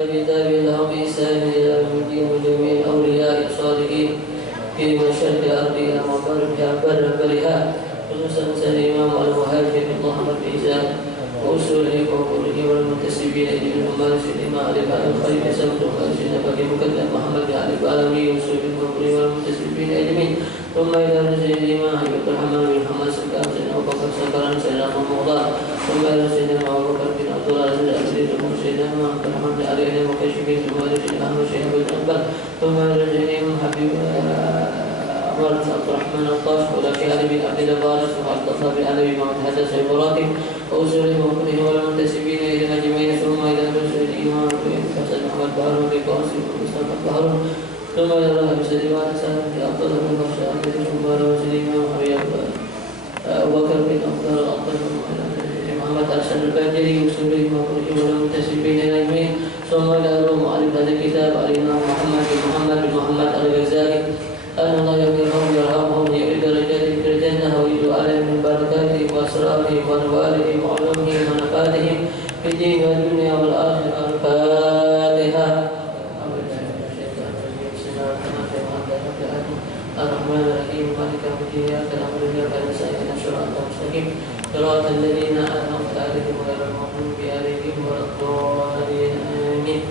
بتابعهم بإحسان إلى يوم الدين وجميع الأولياء الصالحين في مشرق الأرض إلى مغربها برها خصوصا الإمام المهاجر محمد بن زياد وأصوله وقوله والمنتسبين إلى الأمة سيدنا علي بن الخليل سمت وسيدنا بكر مقدم محمد بن علي العالمي وأصوله وقوله والمنتسبين إليه ثم إلى سيدنا عبد الرحمن بن محمد سكان سيدنا أبو بكر سكران سيدنا محمود ثم إلى سيدنا أبو بكر بن عبد الله العزيز سيدنا عبد الرحمن بن علي بن مكشفين ثم إلى سيدنا أحمد بن عبد الأكبر ثم إلى سيدنا حبيب عمر بن عبد الرحمن الطاش ولكن علي بن عبد البارس وعبد الله بن علي بن محمد سيبراتي وأصوله وقوله والمنتسبين إلى أجمعين ثم إلى سيدنا إمام حسن محمد بهارون بن قاسم ومصطفى بهارون ثم إلى الله بسيدنا حسن بن عبد الله بن بشار ثم إلى سيدنا أبو بكر بن عبد الله محمد أرسل الباجري وأصوله وقوله والمنتسبين إلى أجمعين ثم إلى مؤلف هذا الكتاب علينا محمد بن محمد الغزالي أن الله يغفرهم ويرحمهم ويعيد درجاتهم في الجنة ويجعل عليهم من بركاتهم وأسرارهم وأنوارهم وعلومهم ونفاتهم في الدين والدنيا والآخرة. الفاتحة. الرحمن الرحيم مالك يوم الدين إياك نعبد وإياك نستعين اهدنا الصراط المستقيم صراط الذين أنعمت عليهم غير المغضوب عليهم ولا الضالين آمين.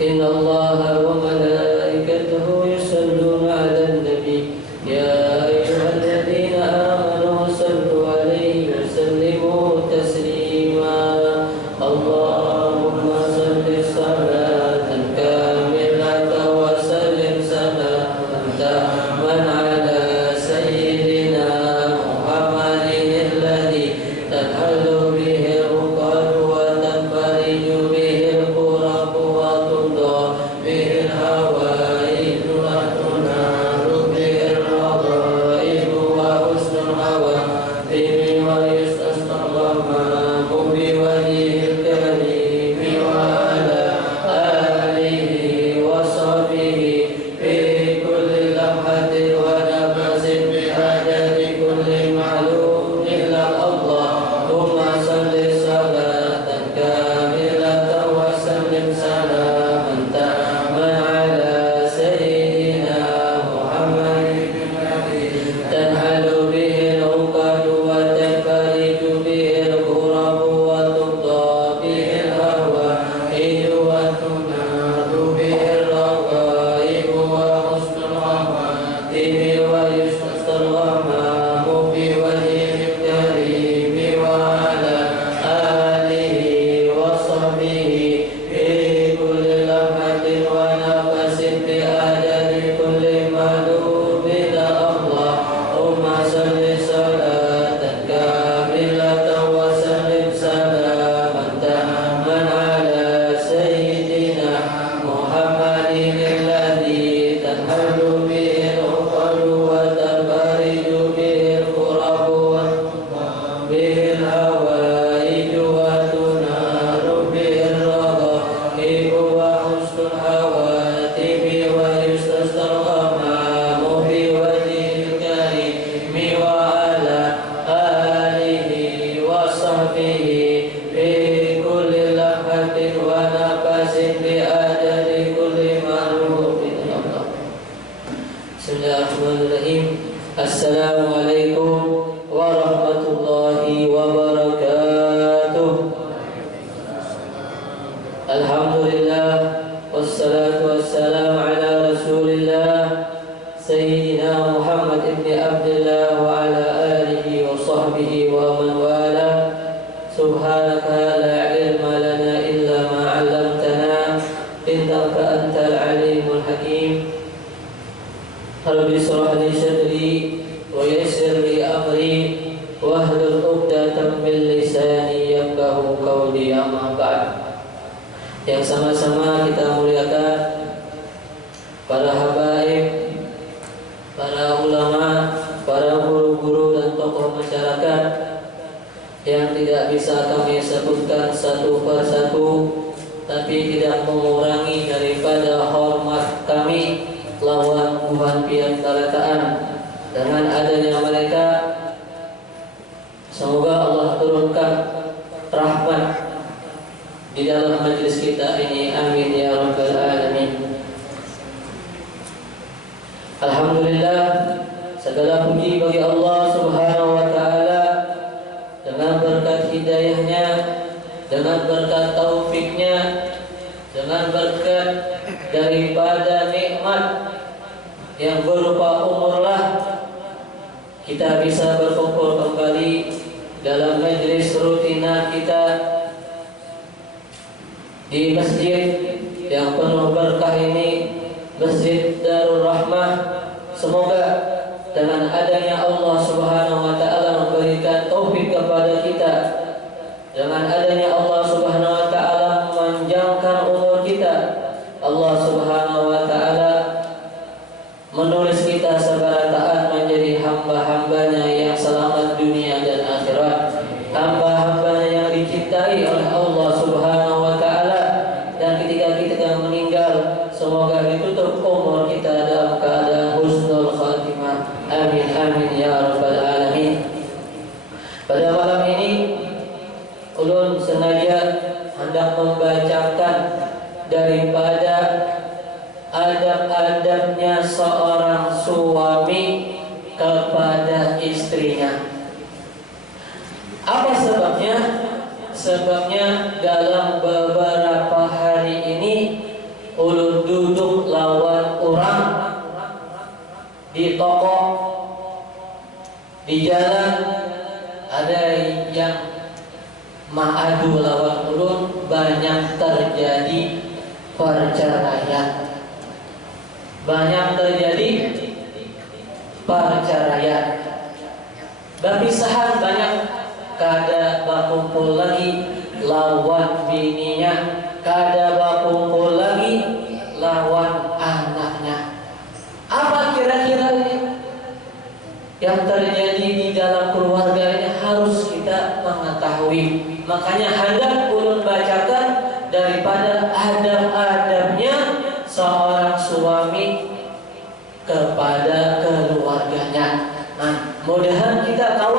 إن الله وملائكته يصلون على النبي يا أيها الذين آمنوا صلوا عليه وسلموا تسليما. اللهم صل صلاة كاملة وسلم سلاما تاما على سيدنا محمد الذي تنحل به الرقد وتنفرج به الكرب وتمضى به الهوائج وتنال به الرغائب وحسن الخواتم ويستسقى الغمام بوجهه الكريم وعلى آله وصحبه في كل لمحة ونفس بعدد كل معلوم إلا الله. ثم صل صلاة كاملة وسلم سلاما تاما على سيدنا محمد تنحل به العقد وتنفرج به الكرب وتقضى به الهوائج وتنال به الرغائب وحسن الخواتم ويستسقى الغمام بوجهه الكريم وعلى آله وصحبه في كل لمحة ونفس بعدد كل معلوم إلى الله. ثم صل صلاة كاملة وسلم سلاما تاما على سيدنا محمد الذي تنحل به العقد وتنفرج به الكرب به الهوائج وتنال به الرغائب وحسن الخواتم ويستسقى الغمام بوجهه الكريم وعلى آله وصحبه في كل لمحة ونفس بعدد كل معلوم إلى الله. بسم الله الرحمن الرحيم. السلام عليكم ورحمة الله وبركاته. الحمد لله والصلاة والسلام على رسول الله سيدنا محمد بن عبد الله وعلى آله وصحبه ومن والاه. سبحانك لا علم لنا إلا ما علمتنا إنك أنت العليم الحكيم. رب اشرح لي صدري ويسر لي أمري واحلل عقدة من لساني يفقهوا قولي. أما بعد. Yang sama-sama kita muliakan para habaib, para ulama, para guru-guru dan tokoh masyarakat yang tidak bisa kami sebutkan satu persatu, tapi tidak mengurangi daripada hormat kami lawan Tuhan pian talataan. Dengan adanya mereka, semoga Allah turunkan rahmat di dalam majelis kita ini. Amin ya rabbal alamin. Alhamdulillah, segala puji bagi Allah Subhanahu wa taala dengan berkat hidayahnya, dengan berkat taufiknya, dengan berkat daripada nikmat yang berupa umurlah kita bisa berkumpul kembali dalam majelis rutina kita di masjid yang penuh berkah ini, Masjid Darul Rahmah. Semoga dengan adanya Allah Subhanahu wa taala memberikan taufik kepada kita, dengan adanya Allah Subhanahu wa taala memanjangkan umur kita, Allah Subhanahu wa taala menulis kita secara taat menjadi hamba-hambanya yang selamat dunia dan akhirat, hamba-hambanya yang dicintai oleh Allah Subhanahu wa taala. Dan ketika kita meninggal, semoga ditutup umur kita dalam keadaan husnul khatimah. Amin amin ya rabbal alamin. Pada malam ini ulun sengaja hendak membacakan daripada adab-adabnya seorang suami kepada istrinya. Apa sebabnya? Sebabnya dalam beberapa hari ini ulun duduk lawan orang di toko, di jalan, ada yang mengadu lawan ulun, banyak terjadi perceraian. Banyak terjadi perceraian. Berpisahan banyak, kada berkumpul lagi lawan bininya, kada berkumpul lagi lawan anaknya. Apa kira-kira ini yang terjadi di dalam keluarga ini harus kita mengetahui. Makanya hendak ulun bacakan daripada adab-adabnya seorang suami kepada keluarganya. Nah, mudahan kita tahu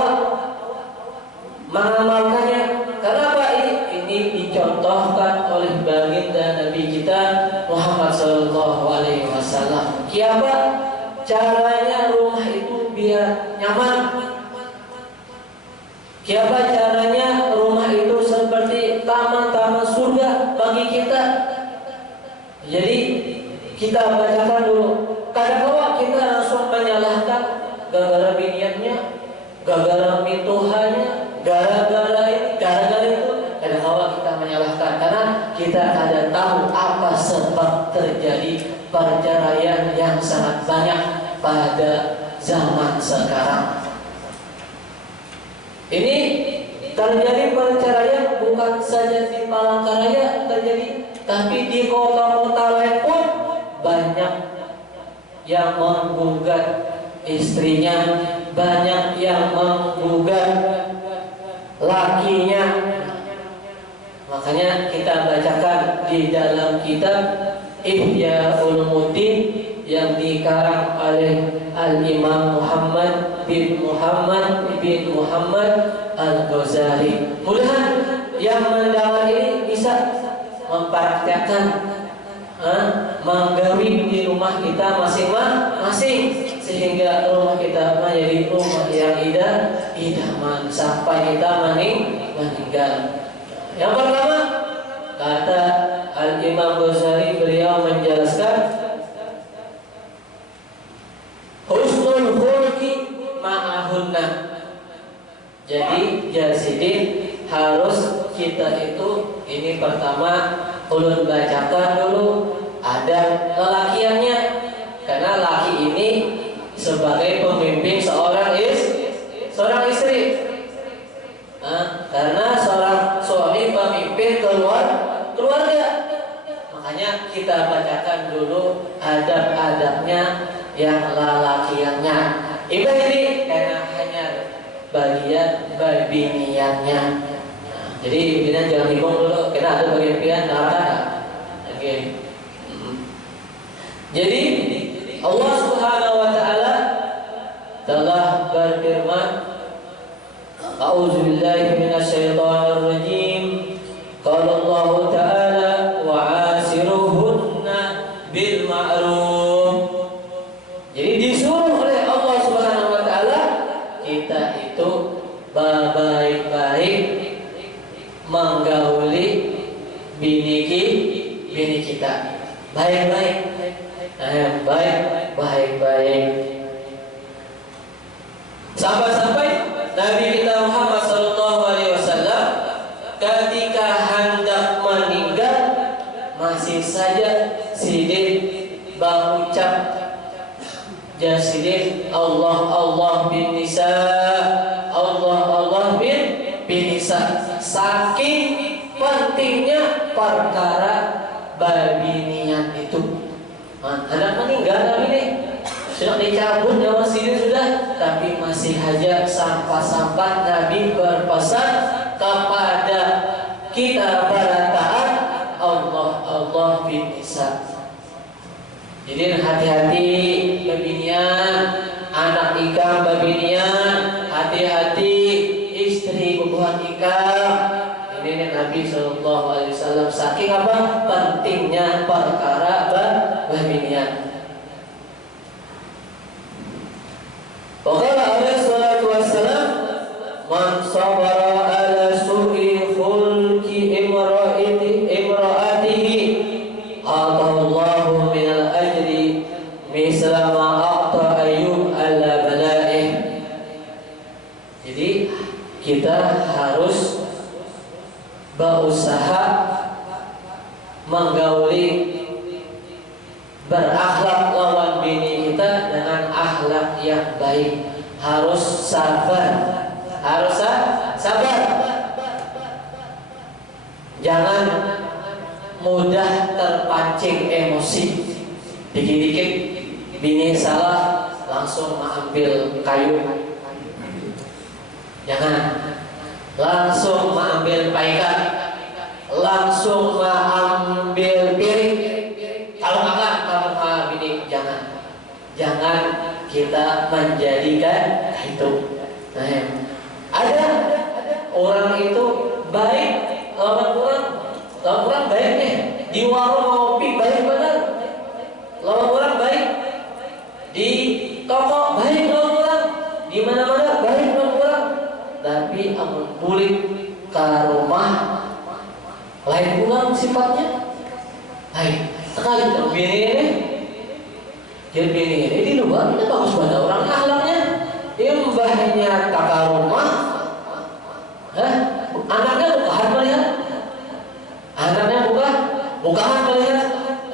mengamalkannya. Kenapa ini dicontohkan oleh baginda Nabi kita Muhammad sallallahu alaihi wasallam. Kiapa caranya rumah itu biar nyaman? Kiapa caranya rumah itu seperti taman-taman surga bagi kita? Jadi kita bacakan dulu. Kadang-kadang kita langsung menyalahkan gara-gara biniannya, gara-gara mintuhannya, gara-gara ini, gara-gara itu. Kadang-kadang kita menyalahkan karena kita ada tahu apa sebab terjadi perceraian yang sangat banyak pada zaman sekarang. Ini terjadi perceraian bukan saja di Palangkaraya terjadi, tapi di kota-kota lain pun banyak yang menggugat istrinya, banyak yang menggugat lakinya. Makanya kita bacakan di dalam kitab Ihya Ulumuddin yang dikarang oleh Al-Imam Muhammad bin Muhammad Al-Ghazali. Mudah-mudahan yang mendengar ini bisa mempraktekkan, menggawi di rumah kita masing-masing, sehingga rumah kita menjadi rumah yang idaman sampai kita meninggal. Yang pertama, kata Al-Imam Ghazali, beliau menjelaskan husnul khulqi ma'ahunna. Jadi jasidin harus kita itu, ini pertama ulun bacakan dulu ada lelakiannya, karena laki ini sebagai pemimpin seorang istri. Karena seorang suami pemimpin keluarga. Makanya kita bacakan dulu adab-adabnya yang lelakiannya. Ibadah ini karena hanya bagian biniannya. Jadi binian jangan bingung dulu, karena ada bagian binian darah. Oke. Jadi Allah Subhanahu wa taala telah berfirman, A'udzu billahi minasyaitonir rajim. Qala Allah bini kita. Baik-baik. Baik-baik. Sampai-sampai Nabi kita Muhammad SAW ketika hendak meninggal masih saja sidin berucap jasidin Allah bin nisa, Allah bin nisa. Saking pentingnya perkara babinian itu. Anak meninggal Nabi ini sudah dicabut nyawa sidin sudah, tapi masih saja sampai Nabi berpesan kepada kita para taat Allah bin nisa. Jadi hati-hati babinian, anak ikam babinian, hati-hati istri bubuhan ikam. Ini Nabi SAW saking apa? Pentingnya perkara babinian. Qala alaihi salatu wassalam, man sabara ala su'i khulqi imra'atihi atahullahu minal ajri misla ma a'ta Ayyub ala bala'ih. Jadi kita harus berusaha menggauli, berakhlak lawan bini kita dengan akhlak yang baik. Harus sabar, jangan mudah terpancing emosi. Dikit-dikit bini salah langsung mengambil kayu, jangan. Langsung mengambil paikan, langsung mengambil piring. Kalau bini jangan kita menjadikan itu. Nah, ada orang itu baik, lawan orang baiknya di warung kopi baik benar, lawan orang baik di toko baik, lawan orang di mana-mana baik, lawan orang. Tapi amun pulik ke rumah lain pulang sifatnya. Hai, sekali dong bini ini. Jadi bini ini di luar ini bagus banget orang akhlaknya. Mbahnya kakak rumah, anaknya bukan melihat, bukan melihat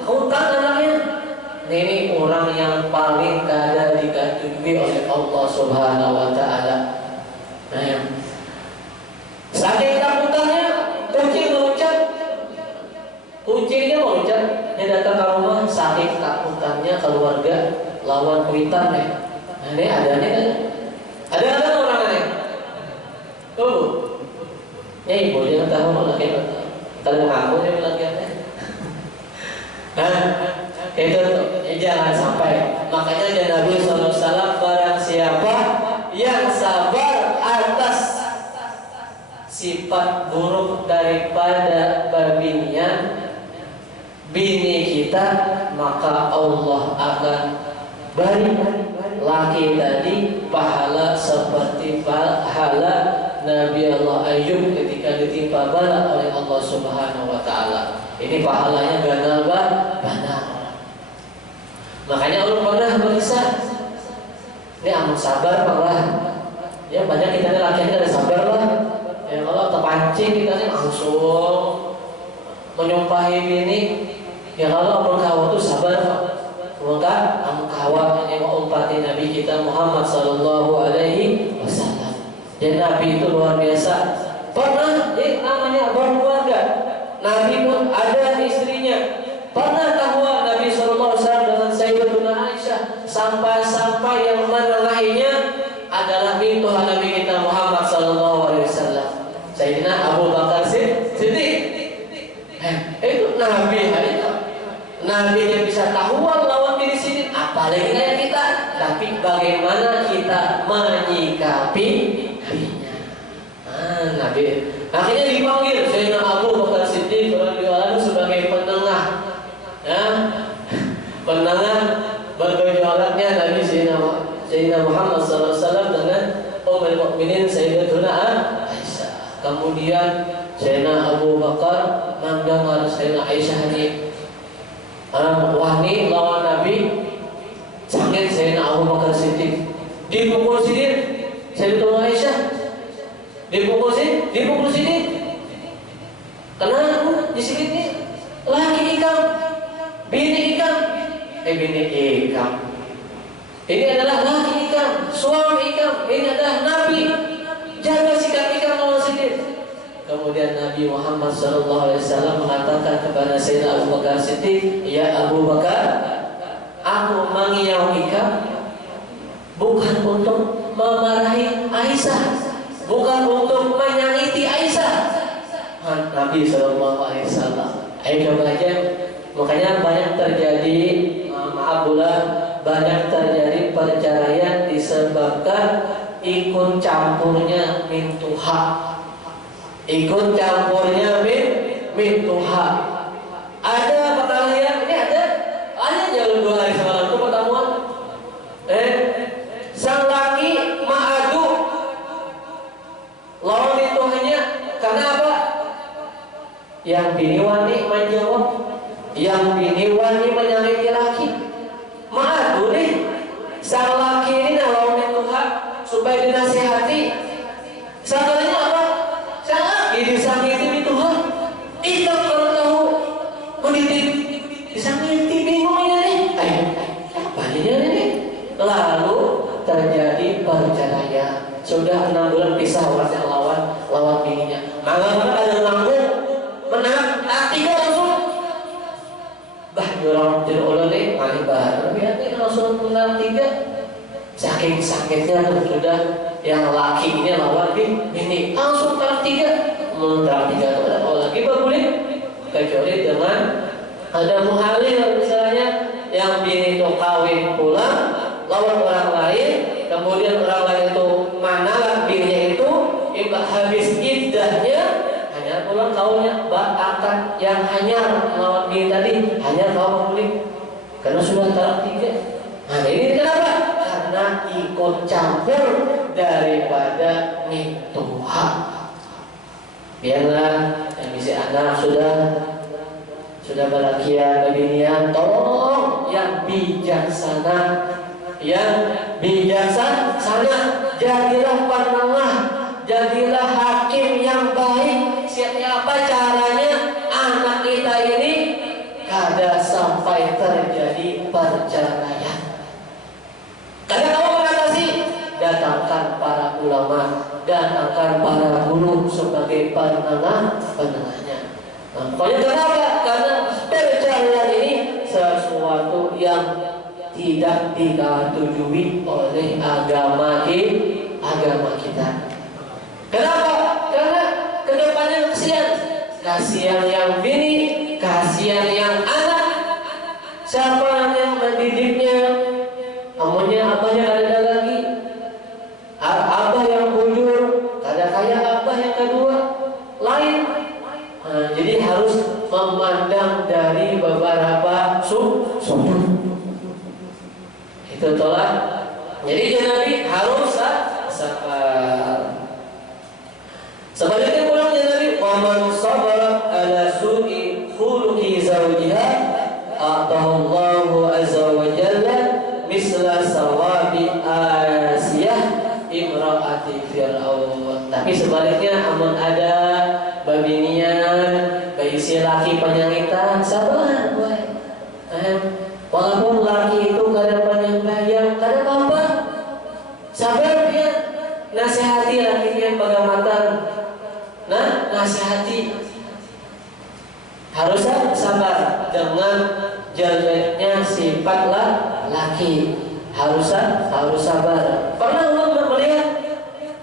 utang anaknya. Ini orang yang paling kada dikagumi oleh Allah Subhanahu Wa Taala. Nah, saking takutannya kucingnya meluncat, dia datang ke rumah. Saking takutannya keluarga lawan kuitan nih. Nah, ini ada orang aneh. Ya ibu jangan tahu lagi. Kalau aku dia lagi aneh. Nah, itu jangan sampai. Makanya Nabi SAW barang siapa yang sabar atas sifat buruk daripada babinian bini kita, maka Allah akan beri laki tadi pahala seperti pahala Nabi Allah Ayyub ketika ditimpa bala oleh Allah Subhanahu Wa Taala. Ini pahalanya ganal banyak. Makanya Allah pernah berkisah, ini amun sabar pernah. Ya banyak kita ini laki-laki ada sabar lah. Ya kalau terpancing kita ini langsung menyumpahi bini. Ya kalau amun kawa itu sabar. Maka amun kawa yang mengumpati Nabi kita Muhammad Sallallahu Alaihi Wasallam. Dan Nabi itu luar biasa. Pernah namanya berkeluarga. Nabi pun ada istrinya. Pernah tahu Nabi Sallallahu Alaihi Wasallam dengan Sayyidatuna Aisyah sampai yang menengahinya adalah bintu Nabi kita Muhammad Sallallahu Alaihi Wasallam, Sayyidina Abu Bakar Siddiq. Itu Nabi hari itu. Nabi yang bisa tahu lawan diri sini, apalagi kayak kita. Tapi bagaimana kita menyikapinya? Nabi akhirnya dipanggil Sayyidina Abu Bakar Siddiq radhiyallahu sebagai penengah, ya, penengah bergejolaknya Nabi Sayyidina Muhammad SAW dengan Ummul Mukminin Sayyidatuna Aisyah. Kemudian Sayyidina Abu Bakar mendengar Sayyidina Aisyah ini wahni lawan Nabi, sakit Sayyidina Abu Bakar Siddiq dipukul Siddiq. Sayyidina Aisyah dipukul Siddiq. Kenapa di sini nih laki ikam, bini ikam, bini ikam. Ini adalah laki ikam, suami ikam, ini adalah Nabi. Jaga sikap ikam lawan Siddiq. Kemudian Nabi Muhammad SAW mengatakan kepada Sayyidina Abu Bakar Siddiq, ya Abu Bakar, aku mengiau ikam bukan untuk memarahi Aisyah, bukan untuk menyakiti Aisyah. Nabi SAW. Ayo aja. Makanya banyak terjadi, maaf bulan, banyak terjadi perceraian disebabkan ikut campurnya min tuha. Ikut campurnya min tuha. Ada apa kalian? Ini ada jalan 2 hari semalam itu pertemuan. Sang laki ma'adu lawan min tuhanya. Karena apa? Yang bini wani menjawab, yang bini wani menyakiti laki. Ma'adu nih. Sang laki ini lawan min tuha supaya dinasihati. Sebenarnya apa? Disakiti itu hal itu kalau tahu mendidik disakiti bingungnya nih apa ini. Lalu terjadi perceraian. Sudah 6 bulan pisah orang yang lawan bininya. Maka ada nganggur menang 3 langsung jorong ulun nih paling baru biar langsung menang 3. Saking sakitnya tuh sudah yang laki ini lawan bini langsung menang 3. Menang 3 itu ada lagi boleh, kecuali dengan ada muhalil misalnya yang bini itu kawin pulang lawan orang lain, kemudian orang lain itu manalah bininya itu habis iddahnya hanya pulang kawinnya akad yang hanya lawan bini tadi hanya kawin boleh karena sudah talak 3. Nah ini kenapa? Karena ikut campur daripada mituha. Biarlah yang bisa anak sudah berakhir kebinian, tolong yang bijaksana, jadilah penengah, jadilah hakim yang baik. Siapa caranya anak kita ini kada sampai terjadi perceraian. Karena kamu mengatasi, datangkan para ulama, datangkan para guru sebagai penengahnya. Pokoknya kenapa? Karena perceraian ini sesuatu yang tidak diketujui oleh agama kita. Kenapa? Karena kedepannya kasihan yang bini, kasihan yang anak. Siapa yang mendidiknya? Amunya apanya ada lagi. Abah yang bujur, kada kaya abah yang kedua lain. Jadi harus memandang dari beberapa sudut. Itu tolak. Jadi Nabi harus sabar. Sebaliknya pulang Nabi, "Waman sabara ala su'i khuluqi zawjiha, atahullahu azza wa jalla misla sawabi Asiyah imra'ati Fir'aun." Tapi sebaliknya amun ada babinian, si laki penyangitan, sabar boy. Walaupun laki itu kada penyambayang, kada apa-apa. Sabar dia, nasihati lakinya pegamatan. Nah, nasihati. Harus sabar dengan jeleknya sifat laki. Harus sabar. Pernah orang melihat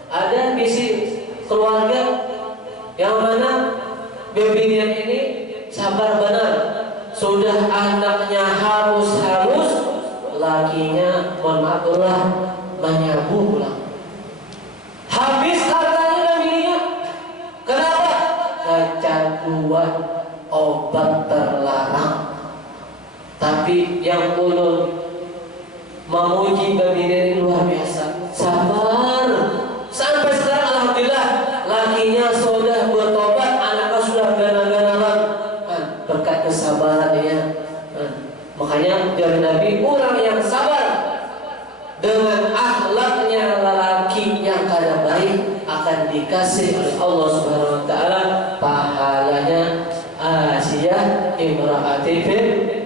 ada misi keluarga yang mana bebinian ini sabar benar. Sudah anaknya halus, lakinya mohon maaf menyabu pulang. Habis hartanya dan bininya. Kenapa? Kecanduan obat terlarang. Tapi yang ulun memuji bebinian ini luar biasa. Sabar. Sampai sekarang alhamdulillah lakinya sudah bertobat. kesabarannya. Makanya dari Nabi, orang yang sabar dengan akhlaknya lelaki yang kada baik akan dikasih oleh Allah Subhanahu wa taala pahalanya Asiyah imraati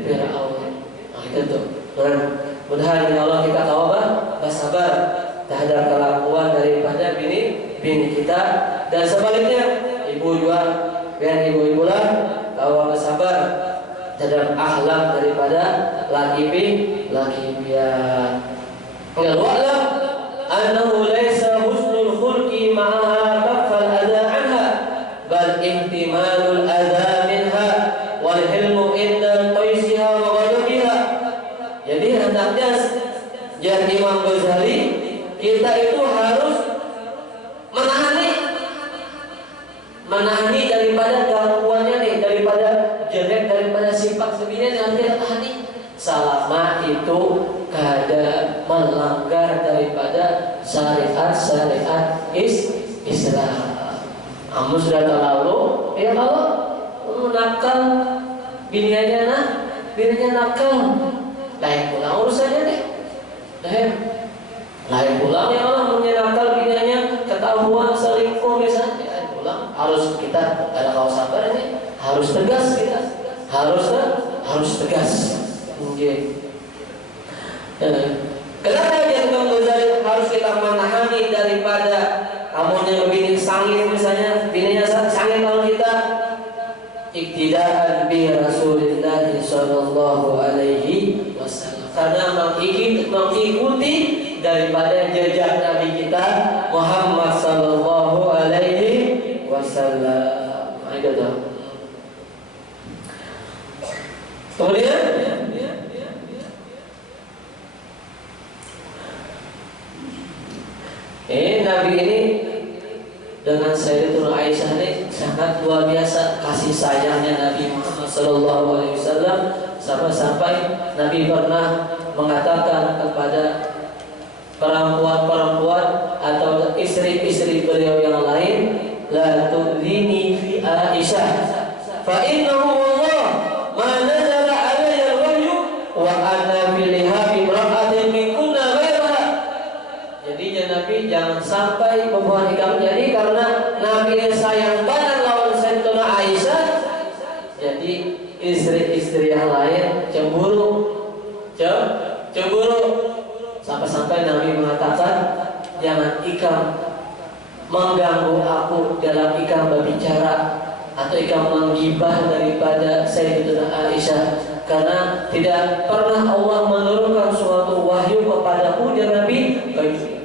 Fir'aun. Nah, itu tuh. Mudah-mudahan ya Allah kita tawabah, bersabar terhadap kelakuan daripada bini kita, dan sebaliknya ibu juga dan ibu-ibu lah tawabah bersabar terhadap akhlak daripada laki biar. Wa'lam annahu laysa husnul khulqi ma'aha kaffal adha anha bal ihtimalul adha minha wal hilmu inda taisiha wa ghadabiha. Jadi hendaknya jadi Imam Ghazali kita itu harus menahani daripada gangguannya nih, daripada jelek, daripada sifat sebenarnya yang kita tahani selama itu kada melanggar daripada syariat Islam. Kamu sudah terlalu ya kalau nakal bininya nakal, lain pulang urusannya deh. Lain pulang ya Allah menyenangkan bininya ketahuan selingkuh misalnya, lain pulang harus kita ada kau sabar ini, harus tegas kita, harus tegas. Kenapa dia Imam Ghazali harus kita menahani daripada kamunya bini sangit misalnya, bininya sangit kalau kita iktidaan bi Rasulillah sallallahu alaihi wasallam, karena mengikuti daripada jejak Nabi kita Muhammad sallallahu alaihi wasallam. Ayo. Kemudian Nabi ini dengan Sayyidatuna Aisyah ini sangat luar biasa kasih sayangnya Nabi Muhammad sallallahu alaihi wasallam, sampai Nabi pernah mengatakan kepada perempuan-perempuan atau istri-istri beliau yang lain, la tu'dhini fi Aisyah fa innahu wallah ma nazala alayya al-wahyu wa ana fi lihabi imra'atin minkunna ghayraha. Jadi Nabi jangan sampai membuat hikam, jadi karena Nabi sayang banget lawan Sayyidatuna Aisyah, jadi istri-istri yang lain cemburu sampai Nabi mengatakan jangan ikam mengganggu aku dalam ikam berbicara atau ikam menggibah daripada Sayyidatuna Aisyah, karena tidak pernah Allah menurunkan suatu wahyu kepadaku ya Nabi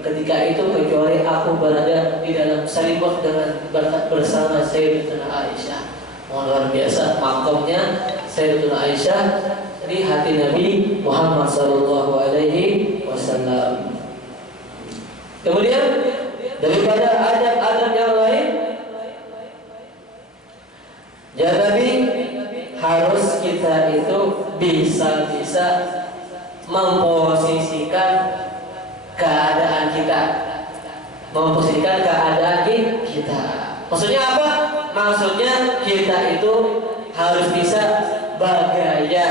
ketika itu kecuali aku berada di dalam salimah dengan bersama Sayyidatuna Aisyah. Luar biasa makamnya Sayyidatuna Aisyah di hati Nabi Muhammad sallallahu alaihi wasallam. Kemudian daripada adab-adab yang lain, ya Nabi harus kita itu bisa memposisikan keadaan kita. Maksudnya apa? Maksudnya kita itu harus bisa bergaya,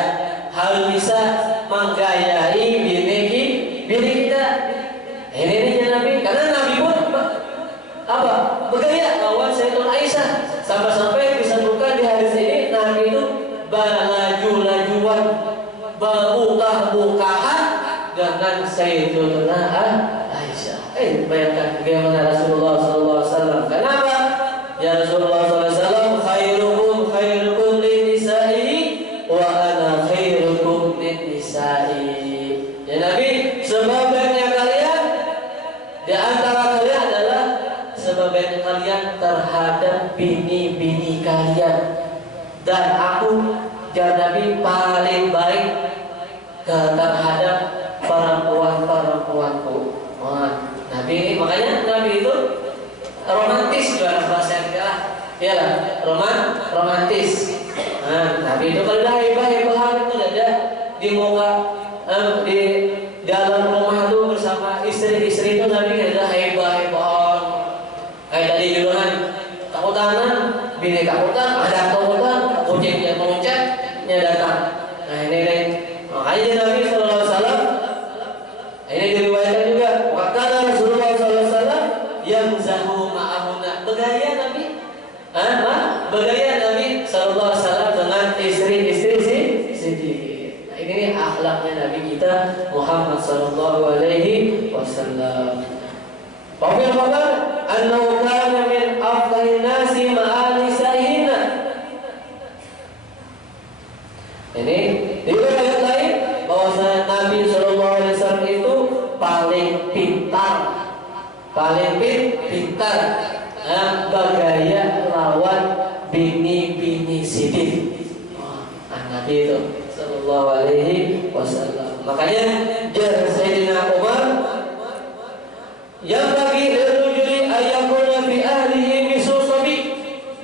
harus bisa menggayai bini kita. Ini Nabi, karena Nabi pun bergaya lawan Sayyidatuna Aisyah, sampai disebutkan di hadis ini Nabi itu berlaju-lajuan, berbuka-bukaan dengan Sayyidatuna Aisyah. Bayangkan bagaimana Rasulullah SAW. Kenapa? Ya Rasulullah SAW khairukum lin-nisa'i wa ana khairukum lin-nisa'i. Ya Nabi, sebaiknya kalian di antara kalian adalah sebaiknya kalian terhadap bini-bini kalian, dan aku ya Nabi paling baik terhadap perempuan-perempuanku. Nabi, makanya Nabi itu romantis juga bahasa kita lah, ya lah, romantis. Nabi itu kalau dah heboh-hebohan itu ada di muka di dalam rumah itu bersama istri-istri itu Nabi kada heboh-hebohan. Kayak tadi duluan takutan, bini takutan, ada takutan, kucingnya meluncat, ya datang. Nah ini nih, makanya Nabi SAW ini diriwayatkan juga. Wakana Rasulullah SAW yang zahu ma'ahuna, bergaya Nabi, bergaya Nabi SAW dengan istri-istri sedikit. Nah ini nih akhlaknya Nabi kita Muhammad SAW. Wafil khabar annahu kana min afdhalin nasi ma'a nisa'ihina. Ini di riwayat lain bahwa Nabi sallallahu alaihi wasallam itu paling pintar bergaya lawan bini-bini sidin. Nabi itu sallallahu alaihi wasallam. Makanya jar Sayyidina Umar yang bagi rujuli ayakuna fi ahlihi misusabi,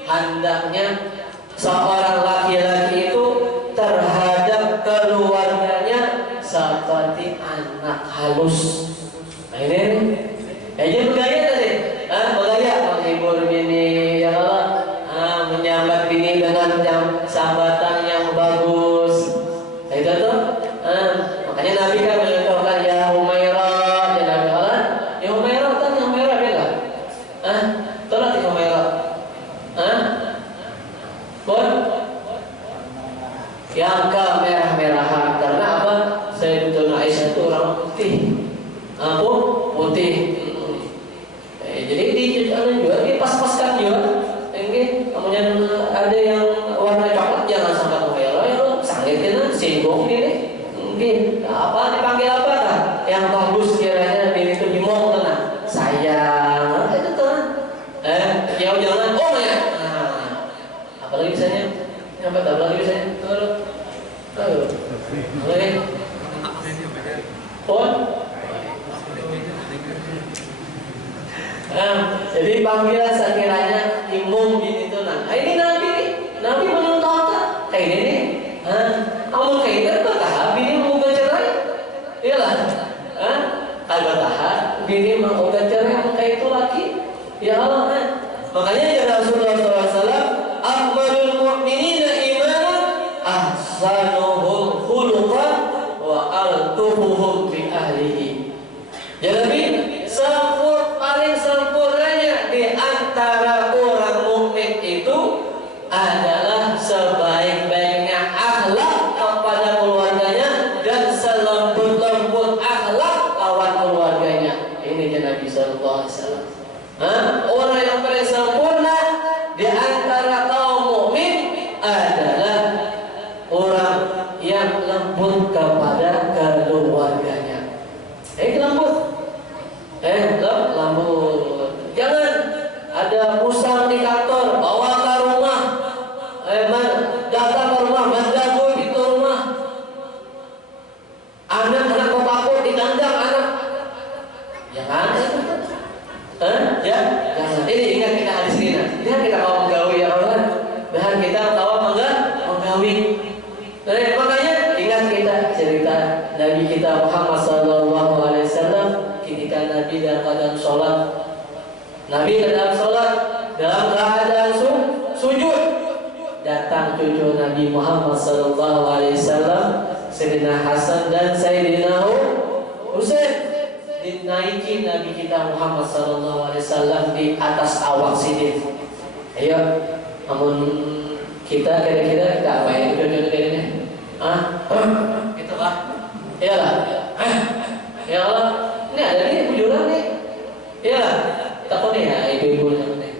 hendaknya seorang laki-laki itu terhadap keluarganya seperti anak halus. Nah ini aja bergaya tadi, bergaya menghibur bini, ya Allah, menyambat bini dengan sambatan yang bagus. Itu tuh, makanya Nabi kan mencontohkan ya Humairah, ya Nabi Allah. Ya Humairah kan yang merah beda. Tolak ya Humairah. Bon? Yang kemerah-merahan karena apa? Sayyidatuna Aisyah itu orang putih. Putih. Jadi di juga di pas-paskan juga. Kemudian ada yang warna coklat jangan sampai Humairah ya lo sanggitnya singgung ini. Mungkin apa dipanggil apa kan? Yang bagus kiranya ini tuh dimong tenang. Sayang, itu tuh. Ya jangan ya. Apalagi bisanya? Apa lagi bisanya? Ayo. Oke. Pon. Jadi panggilan sekiranya imum gini tuh nah. Ini Nabi menuntunkan kayak ini nih. Kamu kayak itu bertahap bini mau cerai. Iyalah. Al-Fatihah bini mau cerai kayak itu lagi. Ya Allah. Makanya ya Rasulullah SAW akmalul mu'minina imanan ahsanuhum khuluqan wa altufuhum bi ahlihi. Jadi paling sempurnanya di antara orang mukmin itu adalah sebaik-baiknya akhlak kepada keluarganya dan selembut-lembut akhlak lawan keluarganya. Ini Nabi sallallahu alaihi wasallam. Orang yang paling sempurna di antara kaum mukmin adalah orang yang lembut kepada keluarganya. Lembut. Lembut. Jangan ada musang di kantor, bawa ke rumah. Datang ke rumah, menjago di rumah. Anak-anak kepaput di kandang anak. Jangan. Jangan. Ini ingat kita hadis ini. Jangan kita kawan menggawi ya Allah. Bahan kita kawan menggawi. Makanya ingat kita cerita Nabi kita Muhammad sallallahu alaihi wasallam ketika Nabi dalam keadaan sholat. Nabi dalam sholat dalam keadaan sujud. Datang cucu Nabi Muhammad sallallahu alaihi wasallam, Sayyidina Hasan dan Sayyidina Husain, dinaiki Nabi kita Muhammad sallallahu alaihi wasallam di atas awak sidin. Ayo, namun kita kira-kira kita apa ya cucu ini? Gitu lah. Iyalah. Ya Allah, ini ada nih bujuran nih. Iyalah, takut nih ya ibu-ibu nih.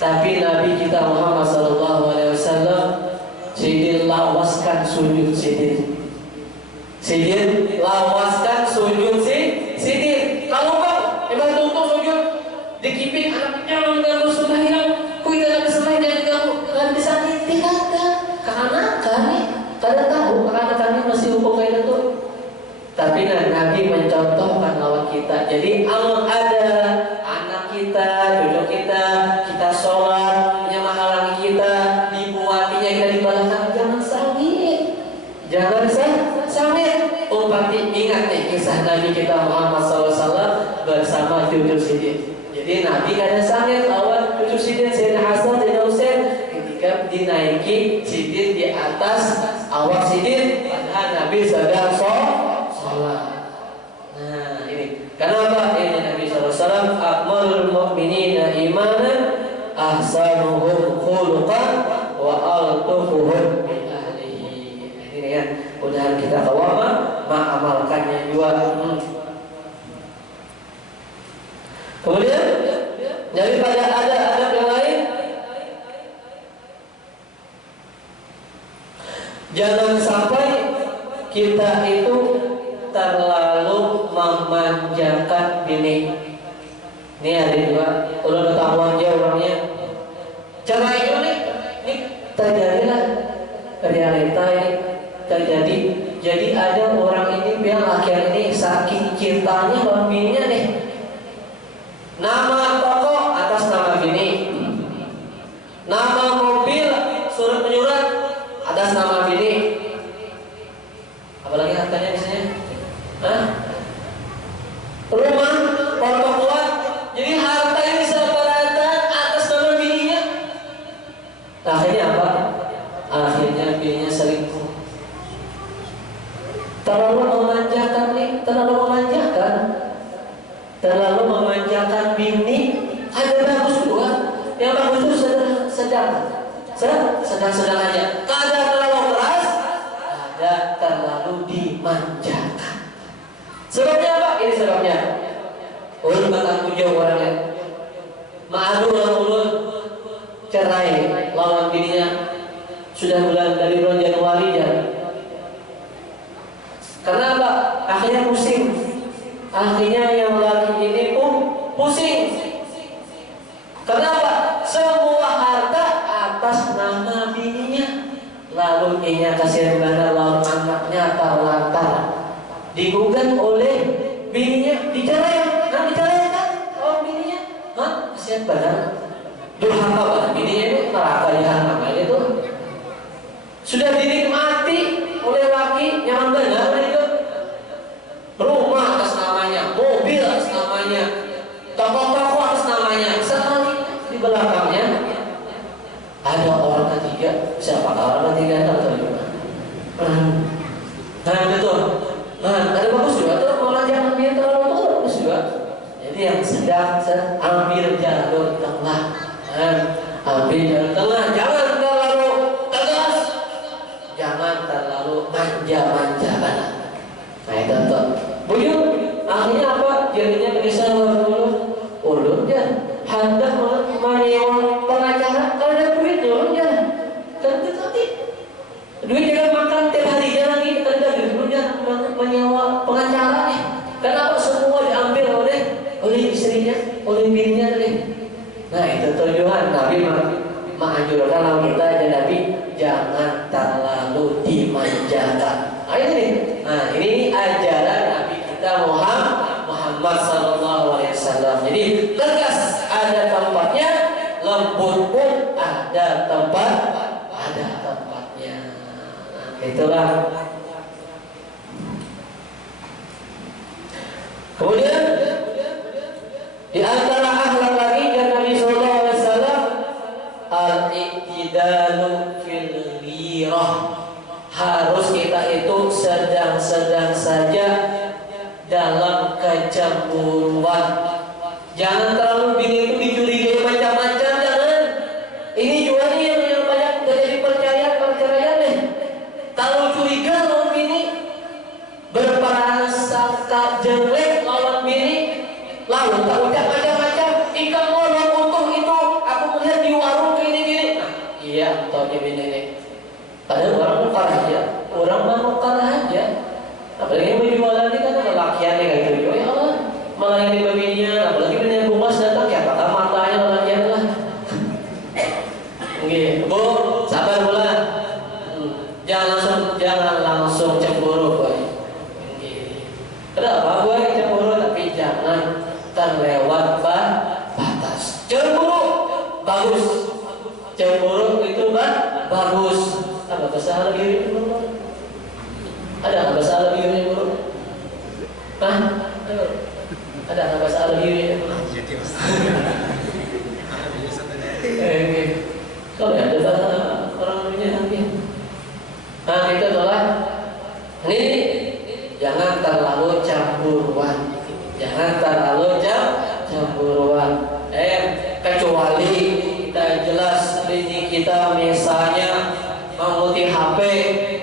Tapi Nabi kita Muhammad sallallahu alaihi wasallam sidin lawaskan sujud sidin. Sidin lawaskan sujud sidin. Kalau emang tutup sujud dikipin anaknya mengganggu sembahyang, kuitan sembahyang jangan ganggu, jangan disakiti kagak. Karena kadang tahu karena kami masih hukum kayak itu. Tapi Nabi mencontohkan lawan kita. Jadi amun ada anak kita, cucu kita sholat, menghalangi kita, dibuatinya kita di belakang, jangan sangit. Jangan sangit. Pasti ingat nih kisah Nabi kita Muhammad SAW bersama cucu sidin. Jadi Nabi kadang sangit lawan cucu sidin Sayyidina Hasan dan Husain ketika dinaiki sidin di atas awak sidin, padahal Nabi sedang sholat. Nah ini, kenapa ini Nabi SAW akmalul mu'minina imanan ahsanuhum khuluqan wa altufuhum bi ahlihi. Ini ya, mudah-mudahan kita kawama mengamalkannya juga. Kemudian daripada ada adab yang lain, jangan sampai kita itu terlalu memanjakan bini. Ini ada juga, udah ketahuan dia orangnya cara itu nih terjadilah realita ini terjadi. Jadi ada orang ini bilang laki ini saking cintanya sama bininya nih, nama toko atas nama bini, nama mobil surat menyurat atas nama bini, apalagi hartanya misalnya, rumah foto kuat, jadi harta ini seberatan atas nama bininya. Akhirnya apa? Akhirnya bininya selingkuh. Terlalu memanjakan nih, terlalu memanjakan bini. Ada bagus juga, yang bagus itu sedang aja. Kadang terlalu keras, ada terlalu dimanjakan. Sebabnya apa? Ini sebabnya. Ulun bakal puja orangnya, ma'adu ulun cerai lawan bininya sudah dari bulan Januari ya. Karena apa? Akhirnya pusing. Akhirnya yang laki ini pun pusing. Kenapa? Semua harta atas nama bininya. Lalu inya kasihan banget lawan anaknya terlantar digugat oleh bininya, dicerai kan? Oh bininya, kasihan banget, durhaka banget bininya itu, neraka jahanam aja tuh. Sudah dinikmati oleh laki, nyaman benar itu. Rumah atas namanya, mobil atas namanya, toko-toko atas namanya. Sekali di belakangnya ada orang ketiga. Siapa orang ketiga? Tahu juga. Nah betul. Ada bagus juga tuh memanjakan dia terlalu bagus juga. Jadi yang sedang ambil jalur tengah. Ambil jalur tengah, jangan terlalu tegas, jangan terlalu manja-manjakan. Nah itu tuh. Buyur, akhirnya apa? Jadinya gelisah dulu. Ulun ya, hendak menyewa pengacara. Kalau ada duit ulun ya, tentu nanti duit jangan makan tiap harinya lagi. Kalau ada duit ya menyewa pengacara nih. Kenapa semua diambil oleh istrinya, oleh bininya nih? Nah itu tujuan Nabi menganjurkan kalau kita ada Nabi jangan terlalu dimanjakan. Nah ini, ini ajaran Nabi kita Muhammad SAW. Jadi tegas ada tempatnya, lembut pun ada tempatnya. Nah, itulah. Kemudian di antara akhlak lagi dan Nabi SAW al-i'tidalu fil ghirah. Harus kita itu sedang-sedang saja dalam kecemburuan. Jangan terlalu bini itu dicurigai macam-macam, jangan. Ini juga nih yang banyak terjadi perceraian deh. Kalau curiga lawan bini, berprasangka jelek lawan bini, lalu tak ucap macam-macam. Ikan ngolong untung itu, aku melihat di warung gini-gini. Nah, iya, tahu bini ini. Padahal orang mukar aja, orang mah mukar aja. Apalagi yang berjualan ini kan ada lakiannya kayak gitu. Ya Allah, malah yang dibelinya, apalagi punya bungas datang ya, apakah matanya lakian lah. Oke, Bu, sabar bulan. Jangan langsung cemburu, boy. Kenapa boy cemburu? Tapi jangan terlewat batas. Cemburu bagus, cemburu itu bagus. Apa bahasa lebih itu bro? Ada bahasa lebih ini bro? Ada bahasa lebih ini? Kalau ada bahasa orang punya nanti. cemburuan. Jangan terlalu cemburuan. Kecuali kita jelas bini kita misalnya menguti HP,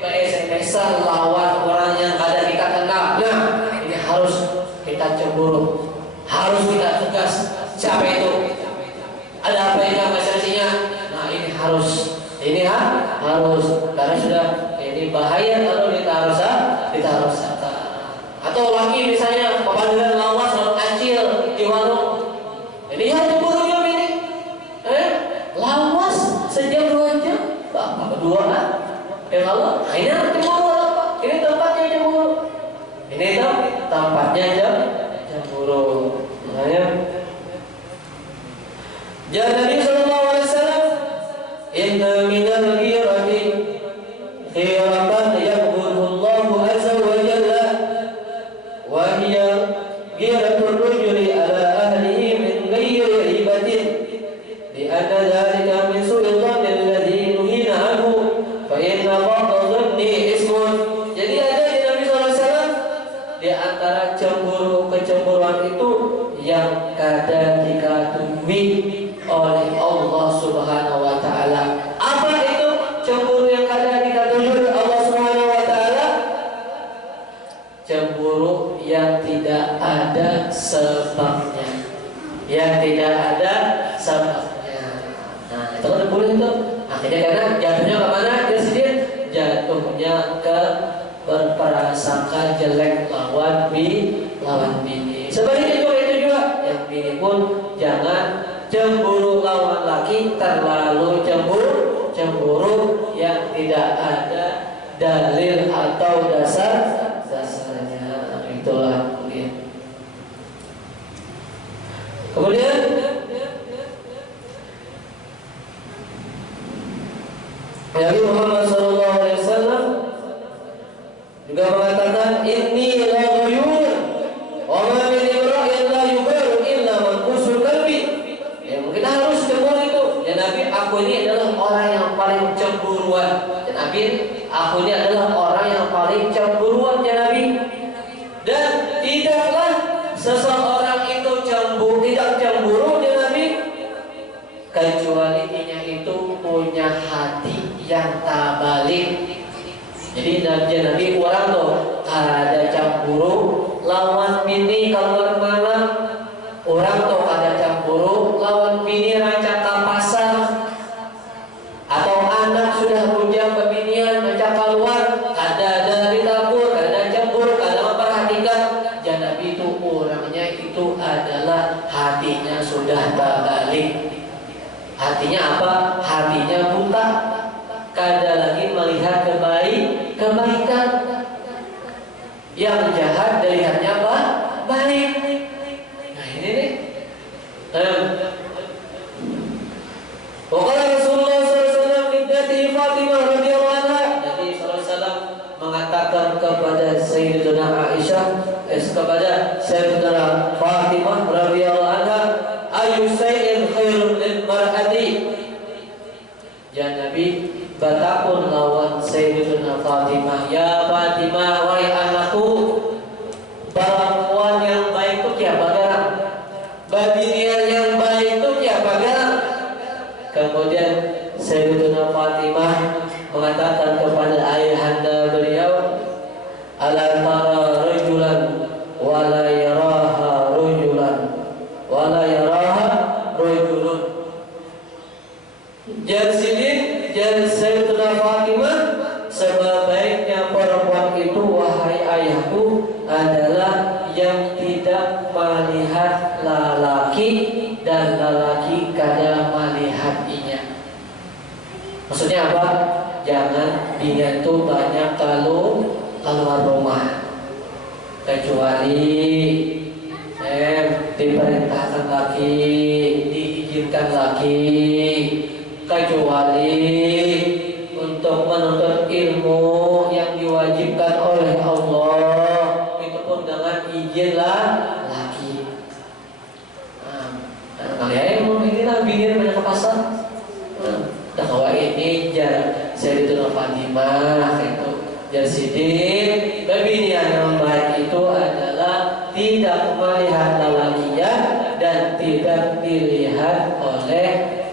SMS-an lawan orang yang ada kita kenal. Nah, ini harus kita cemburu, harus kita tegas. Siapa itu? Ada apa ini masalahnya? Nah, ini harus, harus karena sudah ini bahaya kalau kita harus atau lagi misalnya pemanggilan lawas lawan acil di warung. Ini ya cemburu ya ini. Lawas sejam 2 jam, apa kedua kan? Allah, ini cemburu apa? Ini tempatnya cemburu. Ini tempatnya cemburu. Makanya jangan Nabi sallallahu alaihi wasallam, inna minal ghirati khiratan yaqbulu Allahu azza wa jalla wa hiya ghiratul rajuli ala ahlihi min ghairi ribatin li anna dhalika min su'il dhanni alladhi nuhina anhu fa inna ba'da dhanni ismun. Jadi ada di Nabi sallallahu alaihi wasallam di antara kecemburuan itu yang kadang dikatui oleh Allah Subhanahu wa taala. Apa itu cemburu yang kadang dikatui oleh Allah Subhanahu wa taala? Cemburu yang tidak ada sebabnya. Yang tidak ada sebabnya. Nah, itu kan boleh itu. Akhirnya karena jatuhnya ke mana? Dia sendiri jatuhnya ke berprasangka jelek lawan bini. Sebaliknya juga itu juga, yang bini pun jangan cemburu lawan laki, terlalu cemburu yang tidak ada dalil atau dasarnya. Itulah kemudian Nabi Muhammad SAW juga mengatakan, inni la ghuyur wa ma min imra'in la yubaru illa man qusul qalbi. Ya, kita harus cemburu itu. Ya Nabi, aku ini adalah orang yang paling cemburuan. Ya Nabi, aku ini adalah orang yang paling cemburuan ya Nabi. Dan tidaklah seseorang itu tidak cemburu ya Nabi, kecuali dia itu punya hati yang tak balik. Jadi Nabi orang tuh ada cemburu lawan bini kalau malam, orang tuh ada cemburu lawan bini rancang ke pasar, atau anak sudah bujang kebinian rancang keluar, ada dari dapur, ada cemburu, ada memperhatikan. Dan Nabi itu orangnya itu adalah hatinya sudah terbalik. Hatinya apa? Hatinya buta. Kada lagi melihat kebaikan. Yang jahat dilihatnya apa? Baik. Nah ini nih. Wakala Rasulullah SAW ibnati Fatimah radhiyallahu anha. Nabi SAW mengatakan kepada Sayyidatuna Aisyah, kepada Sayyidatuna Fatimah radhiyallahu anha, ayu shay'in khairun lil mar'ati. Ya Nabi, batakun lawan Sayyidatuna Fatimah, ya Fatimah, wahai anakku, perempuan yang baik itu ya bagarang, babinian yang baik itu ya bagarang. Kemudian Sayyidatuna Fatimah mengatakan kepada ayahanda beliau, ala tara rajulan wala yaraha rajulan wala yaraha rajulun. Jadi Sayyidatuna Fatimah, sebaiknya perempuan itu wahai ayahku adalah yang tidak melihat lelaki dan lelaki kada melihat-nya. Maksudnya apa? Jangan dia itu banyak keluar rumah, kecuali diperintahkan lagi, diizinkan lagi, kecuali untuk menuntut ilmu yang diwajibkan oleh Allah, itu pun dengan izin laki. Kalian mau inilah bikin banyak ke pasar. Bahwa ini jar Sayyidatuna Fatimah itu jar sidik, babinian yang baik itu adalah tidak melihat lalakinya dan tidak dilihat oleh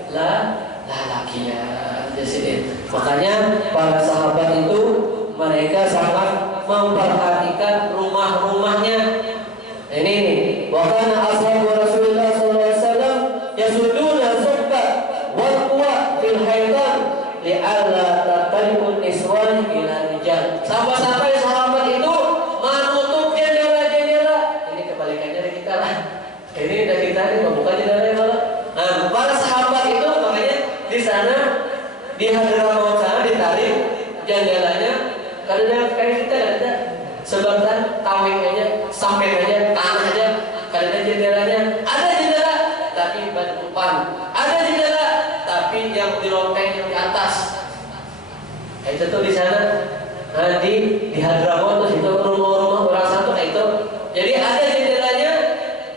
lalakinya. Makanya para sahabat itu mereka sangat memperhatikan rumah-rumahnya. Ini nih, wa kana ashabu Rasulullah sallallahu alaihi wasallam yasuduna subba wal quwa fil haitan li'alla tattali'un niswan ila rijal. Sahabat itu menutup jendela-jendela. Ini kebalikannya dari kita lah. Ini dari kita ini membuka jendela malah. Nah, para sahabat itu makanya di sana di Hadramaut sana ditarik jendelanya. Kadang kayak kita ada sebagian tawing aja, samping aja, tanah aja, kadang jendelanya ada jendela tapi penutupan, ada jendela tapi yang di loteng yang di atas. Itu tuh di sana di Hadramaut itu rumah-rumah orang satu itu. Jadi ada jendelanya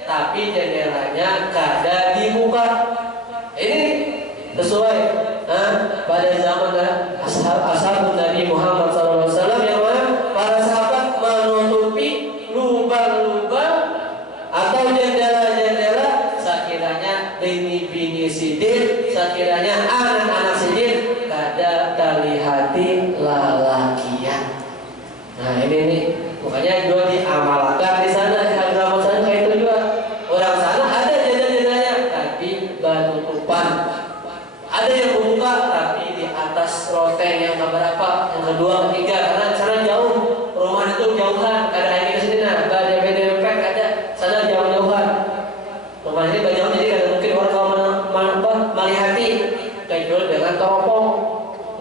tapi jendelanya kada dibuka. Ini sesuai pada zaman ashab Nabi Muhammad SAW yang mana para sahabat menutupi lubang-lubang atau jendela-jendela sekiranya bini-bini sidir, sekiranya anak-anak sidir kada terlihati lalakian. Nah ini nih makanya juga diamalkan di sana di Hadramaut sana kayak itu juga. Orang sana ada jendela-jendelanya tapi penutupan. Ada yang membuka tapi di atas loteng yang beberapa, yang kedua, ketiga, karena sana jauh, rumah itu jauhan, kadang ini ke sini nah, ada beda ada sana jauh-jauhan. Rumah ini gak jauh jadi kadang mungkin orang kalau melihati kayak jual dengan teropong.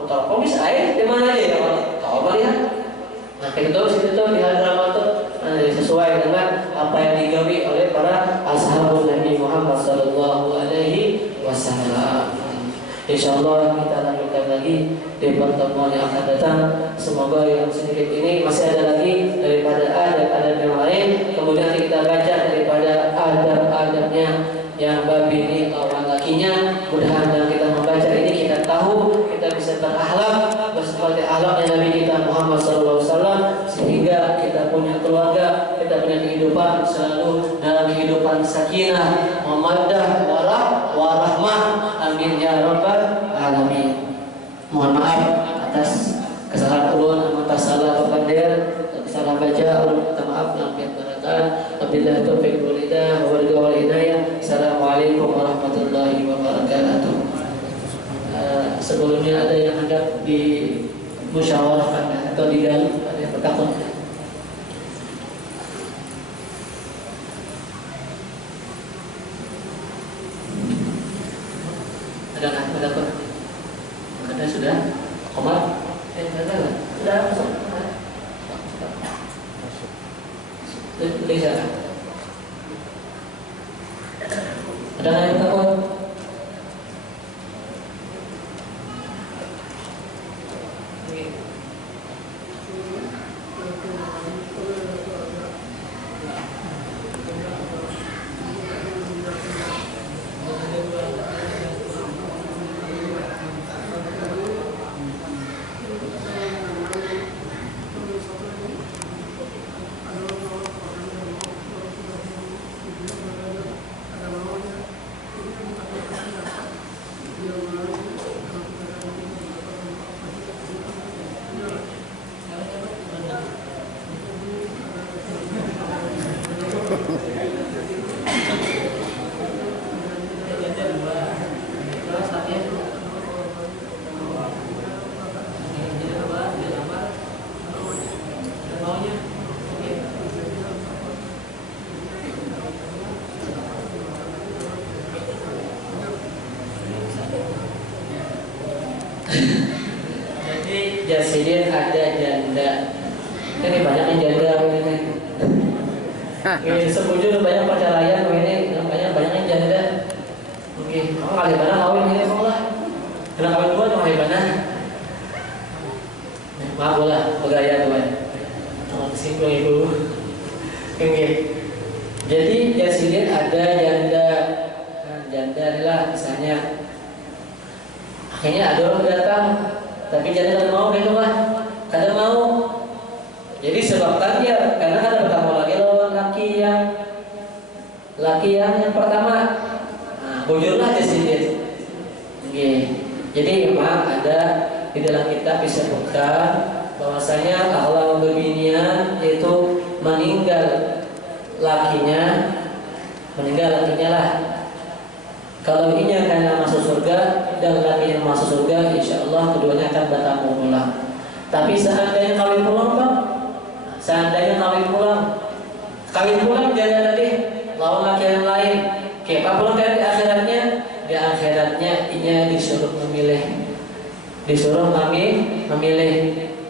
Teropong bisa aja di mana aja kalau melihat. Nah itu situ tuh di Hadramaut sesuai dengan apa yang digawi oleh para ashabul Nabi Muhammad sallallahu alaihi wasallam. Insyaallah kita lanjutkan lagi di pertemuan yang akan datang. Semoga yang sedikit ini masih ada lagi daripada adab-adab yang lain. Kemudian kita baca daripada adab-adabnya yang bab ini lawan lakinya. Mudah-mudahan kita membaca ini kita tahu, kita bisa berakhlak seperti akhlaknya Nabi kita Muhammad SAW, sehingga kita punya keluarga, kita punya kehidupan selalu dalam kehidupan sakinah, mawaddah, warahmah. Amin ya rabbal alamin. Mohon maaf atas kesalahan ulun, atas salah pengadir, salah baca, minta maaf, nampil barakah. Wabillahi taufiq wal hidayah wal hidayah. Assalamualaikum warahmatullahi wabarakatuh. Sebelumnya ada yang hendak dimusyawarahkan atau digali, ada yang bertakwa? Ada apa? Ada sudah? Komar? Ada. Sudah masuk. Bisa. Ada yang takut? Jadi jasidin ada janda. Ini banyak yang janda ini. Ini sebujur banyak perceraian ini, banyak yang janda. Oke, kamu kali mana kawin ini lah. Kena kawin dua cuma kali mana? Maaf lah, bergaya tuan. Tolong kesinggung ibu. Oke. Jadi jasidin ada janda. Janda adalah misalnya akhirnya ada orang datang, tapi janda tidak mau gitu lah, kadang mau. Jadi sebabkan dia karena ada bertemu lagi lawan laki yang di dalam kitab disebutkan bahwasanya ahlam bebinian yaitu meninggal lakinya lah. Kalau inya karena masuk surga dan lakinya masuk surga, insya Allah keduanya akan bertemu pulang. Tapi seandainya kawin pulang Pak, kawin pulang jangan tadi lawan laki yang lain. Oke, Pak pulang di akhiratnya, inya disuruh memilih.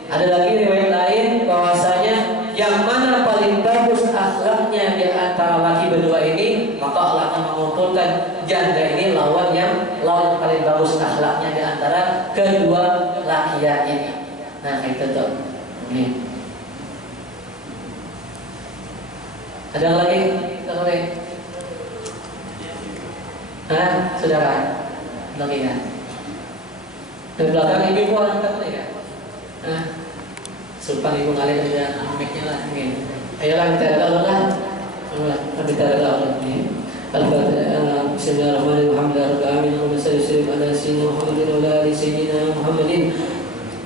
Ada lagi riwayat lain bahwasanya yang mana paling bagus akhlaknya di antara laki berdua ini, maka Allah akan mengumpulkan janda ini lawan yang paling bagus akhlaknya di antara kedua laki ini. Nah, itu tuh. Ini. Ada lagi? Saudara? Lagi kan? Di belakang ibu orang tak boleh kan? Sumpah ibu ngalir aja mic-nya lah. Ayolah kita doa lah. Kita doa lagi. Al-Fatihah. Bismillahirrahmanirrahim. Allahumma salli ala sayyidina Muhammadin wa ala ali sayyidina Muhammadin.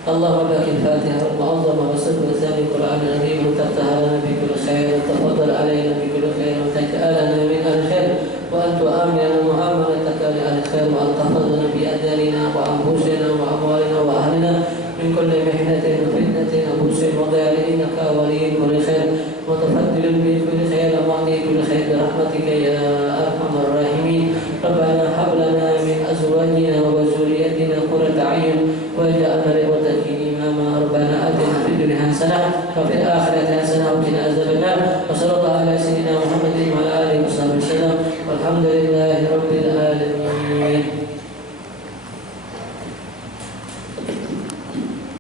اللهم بارك الفاتحة وعظم وصل وزاد القرآن العظيم وتفتح بكل خير وتفضل علينا بكل خير وتجعلنا من أهل الخير وأن تؤمن معاملتك لأهل الخير وأن تحفظنا بأدياننا وأنفسنا وأموالنا وأهلنا من كل محنة وفتنة وبؤس وضياع إنك ولي كل خير وتفضل بكل خير وأعطي كل خير برحمتك يا أرحم الراحمين. ربنا هب لنا من أزواجنا وذريتنا قرة أعين واجعلنا للمتقين إماما. ربنا آتنا في الدنيا حسنة وفي الآخرة